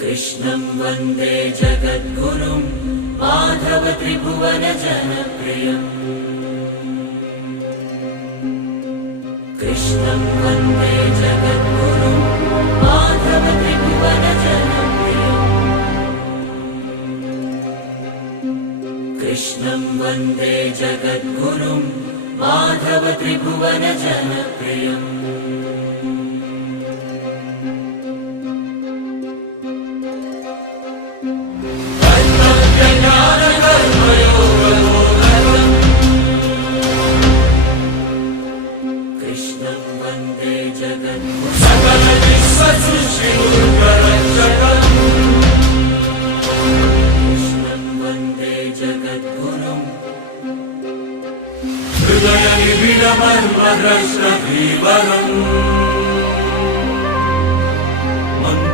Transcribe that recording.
कृष्णं वन्दे जगद्गुरुं माधव त्रिभुवन जनप्रियम्। कृष्णं वन्दे जगद्गुरुं माधव त्रिभुवन जनप्रियम्। कृष्णं वन्दे जगद्गुरुं माधव त्रिभुवन जनप्रियम्।